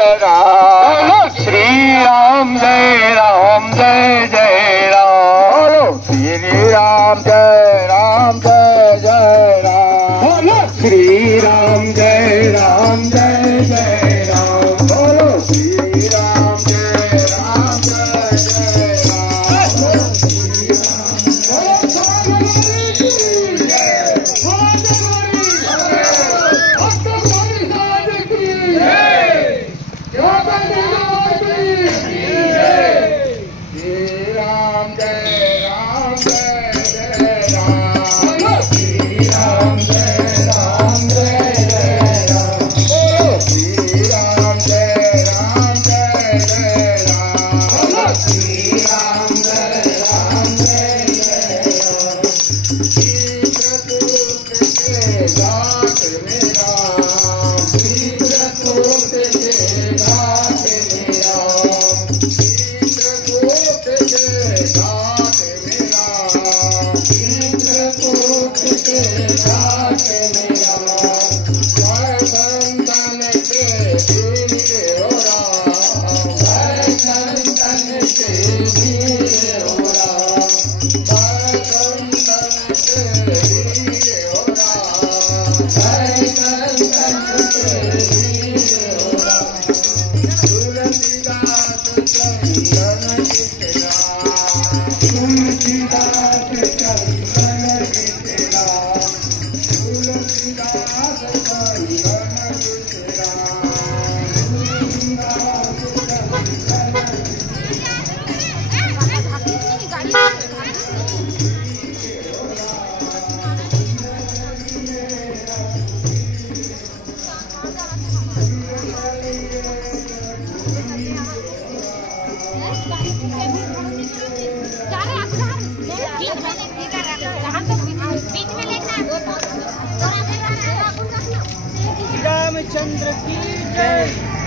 राम श्री राम जय राम जय जय राम श्री राम जय राम जय जय राम श्री राम जय राम जय जय राम बोलो श्री राम जय राम जय जय रामचंद्र की जय।